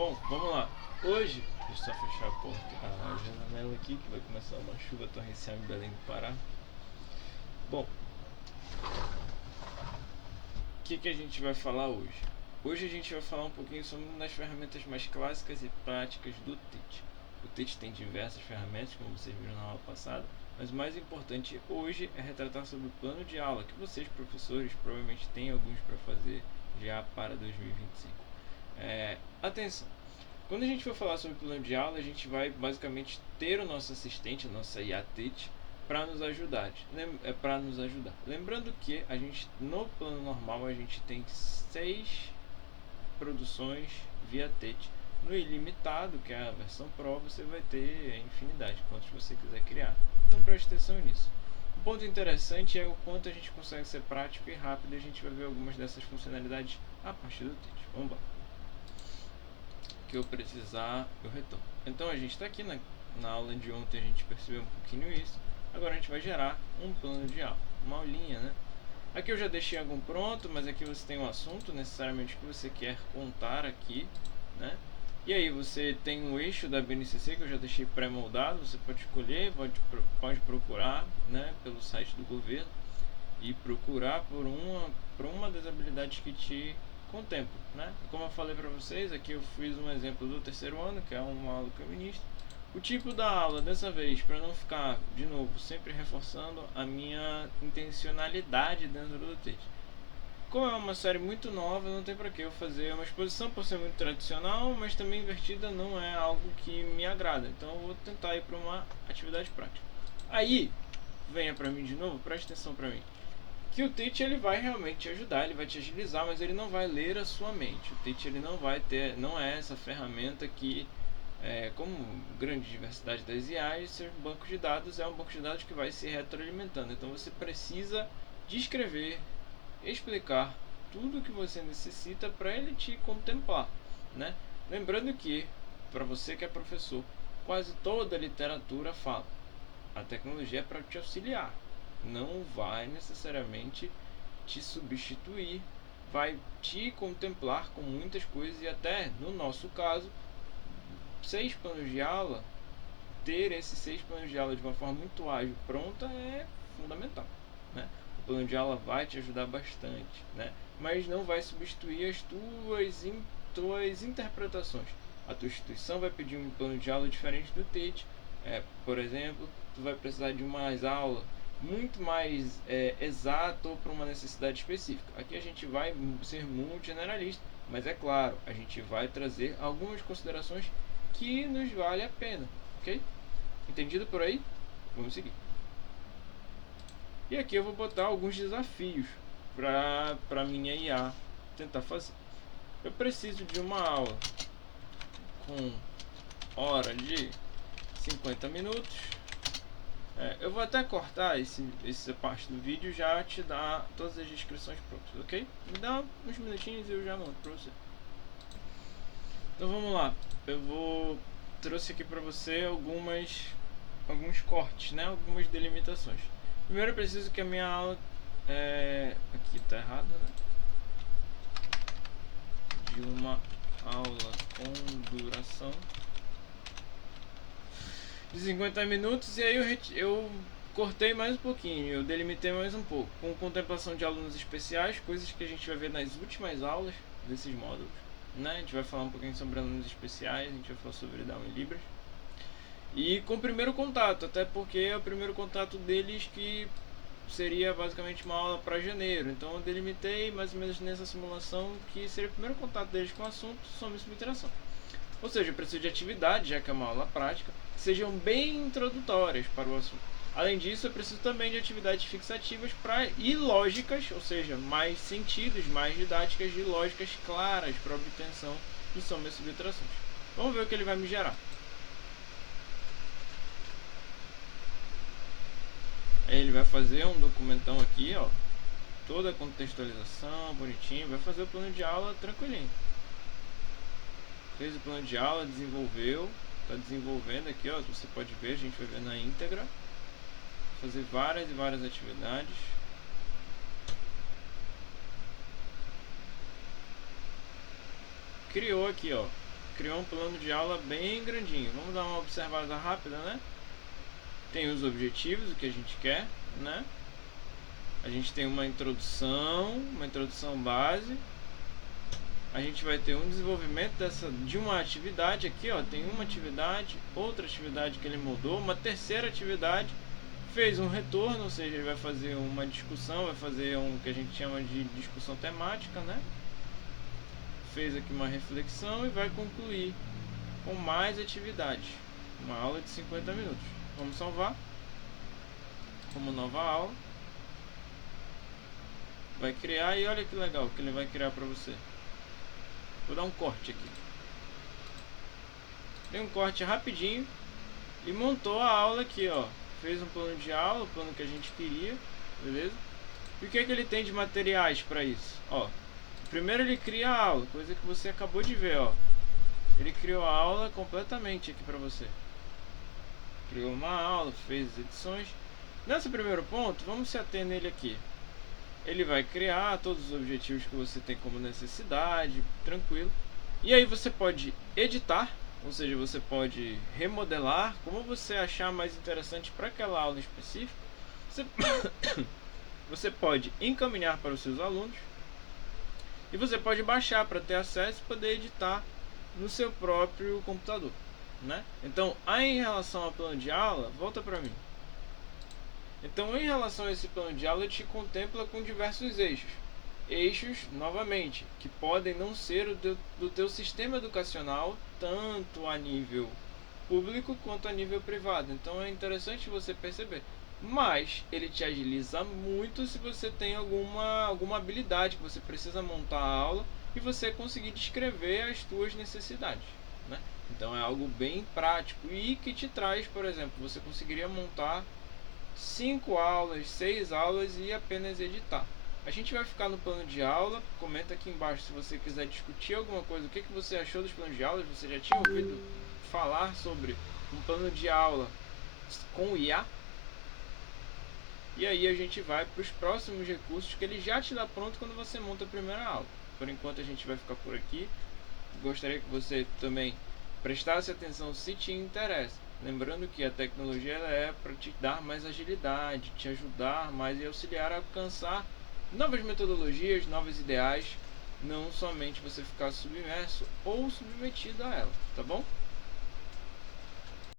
Bom, vamos lá. Hoje, deixa eu só fechar a porta, a janela aqui, que vai começar uma chuva torrencial em Belém do Pará. Bom, o que a gente vai falar hoje? Hoje a gente vai falar um pouquinho sobre uma das ferramentas mais clássicas e práticas do TEACH. O TEACH tem diversas ferramentas, como vocês viram na aula passada, mas o mais importante hoje é retratar sobre o plano de aula, que vocês, professores, provavelmente têm alguns para fazer já para 2025. Atenção! Quando a gente for falar sobre plano de aula, a gente vai basicamente ter o nosso assistente, a nossa IA Teach, para nos ajudar. Lembrando que a gente no plano normal a gente tem 6 produções via Teach. No ilimitado, que é a versão Pro, você vai ter a infinidade, quantos você quiser criar. Então preste atenção nisso. Um ponto interessante é o quanto a gente consegue ser prático e rápido, e a gente vai ver algumas dessas funcionalidades a partir do Teach. Vamos lá. Que eu precisar, eu retorno. Então a gente está aqui na aula de ontem, a gente percebeu um pouquinho isso. Agora a gente vai gerar um plano de aula, uma aulinha, né? Aqui eu já deixei algum pronto, mas aqui você tem um assunto necessariamente que você quer contar aqui, né? E aí você tem um eixo da BNCC que eu já deixei pré-moldado, você pode escolher, pode procurar, né, pelo site do governo e procurar por uma das habilidades que te contemplo, né? Como eu falei para vocês, aqui eu fiz um exemplo do terceiro ano, que é uma aula que eu ministro. O tipo da aula dessa vez, para não ficar de novo sempre reforçando a minha intencionalidade dentro do TEACH. Como é uma série muito nova, não tem para que eu fazer uma exposição por ser muito tradicional, mas também invertida não é algo que me agrada. Então eu vou tentar ir para uma atividade prática. Aí, venha para mim de novo, preste atenção para mim. Que o Teach ele vai realmente te ajudar, ele vai te agilizar, mas ele não vai ler a sua mente. O Teach ele não vai ter, não é essa ferramenta que, como grande diversidade das IAs, seu banco de dados é um banco de dados que vai se retroalimentando. Então você precisa descrever, explicar tudo o que você necessita para ele te contemplar, né? Lembrando que, para você que é professor, quase toda a literatura fala: a tecnologia é para te auxiliar, não vai necessariamente te substituir, vai te contemplar com muitas coisas. E até no nosso caso, 6 planos de aula, ter esses 6 planos de aula de uma forma muito ágil pronta é fundamental, né? O plano de aula vai te ajudar bastante, né? Mas não vai substituir as tuas interpretações. A tua instituição vai pedir um plano de aula diferente do TEACH. Por exemplo, tu vai precisar de uma aula muito mais exato para uma necessidade específica. Aqui a gente vai ser muito generalista, mas é claro, a gente vai trazer algumas considerações que nos vale a pena, ok? Entendido por aí? Vamos seguir. E aqui eu vou botar alguns desafios para minha IA tentar fazer. Eu preciso de uma aula com hora de 50 minutos. Eu vou até cortar essa parte do vídeo e já te dar todas as descrições prontas, ok? Me dá uns minutinhos e eu já mando para você. Então vamos lá. Trouxe aqui para você alguns cortes, né? Algumas delimitações. Primeiro eu preciso que a minha aula aqui está errado, né? De uma aula com duração de 50 minutos, e aí eu cortei mais um pouquinho, eu delimitei mais um pouco, com contemplação de alunos especiais, coisas que a gente vai ver nas últimas aulas desses módulos, né? A gente vai falar um pouquinho sobre alunos especiais, a gente vai falar sobre Down em Libras. E com o primeiro contato, até porque é o primeiro contato deles que seria basicamente uma aula para janeiro. Então eu delimitei mais ou menos nessa simulação que seria o primeiro contato deles com o assunto, soma e subtração. Ou seja, eu preciso de atividades, já que é uma aula prática, que sejam bem introdutórias para o assunto. Além disso, eu preciso também de atividades fixativas e lógicas, ou seja, mais sentidos, mais didáticas de lógicas claras para a obtenção de soma e subtrações. Vamos ver o que ele vai me gerar. Ele vai fazer um documentão aqui, ó, toda a contextualização, bonitinho, vai fazer o plano de aula tranquilinho. Fez o plano de aula, desenvolveu, está desenvolvendo aqui, ó, você pode ver, a gente vai ver na íntegra. Fazer várias e várias atividades. Criou aqui, ó, criou um plano de aula bem grandinho. Vamos dar uma observada rápida, né? Tem os objetivos, o que a gente quer, né? A gente tem uma introdução base. A gente vai ter um desenvolvimento de uma atividade aqui, ó. Tem uma atividade, outra atividade que ele mudou, uma terceira atividade, fez um retorno, ou seja, ele vai fazer uma discussão, vai fazer um que a gente chama de discussão temática, né? Fez aqui uma reflexão e vai concluir com mais atividades. Uma aula de 50 minutos. Vamos salvar como nova aula. Vai criar e olha que legal que ele vai criar para você. Vou dar um corte aqui. Dei um corte rapidinho e montou a aula aqui, ó. Fez um plano de aula, o plano que a gente queria, beleza? E o que é que ele tem de materiais para isso? Ó, primeiro ele cria a aula, coisa que você acabou de ver, ó. Ele criou a aula completamente aqui para você. Criou uma aula, fez as edições. Nesse primeiro ponto, vamos se ater nele aqui. Ele vai criar todos os objetivos que você tem como necessidade, tranquilo. E aí você pode editar, ou seja, você pode remodelar como você achar mais interessante para aquela aula específica. Você pode encaminhar para os seus alunos e você pode baixar para ter acesso e poder editar no seu próprio computador, né? Então, aí em relação ao plano de aula, volta para mim. Então, em relação a esse plano de aula, ele te contempla com diversos eixos. Eixos, novamente, que podem não ser do teu sistema educacional, tanto a nível público quanto a nível privado. Então, é interessante você perceber. Mas, ele te agiliza muito se você tem alguma habilidade que você precisa montar a aula e você conseguir descrever as tuas necessidades, né? Então, é algo bem prático e que te traz, por exemplo, você conseguiria montar 5 aulas, 6 aulas e apenas editar. A gente vai ficar no plano de aula. Comenta aqui embaixo se você quiser discutir alguma coisa. O que você achou dos planos de aula? Você já tinha ouvido falar sobre um plano de aula com IA? E aí a gente vai para os próximos recursos que ele já te dá pronto quando você monta a primeira aula. Por enquanto a gente vai ficar por aqui. Gostaria que você também prestasse atenção se te interessa. Lembrando que a tecnologia ela é para te dar mais agilidade, te ajudar mais e auxiliar a alcançar novas metodologias, novos ideais, não somente você ficar submerso ou submetido a ela, tá bom?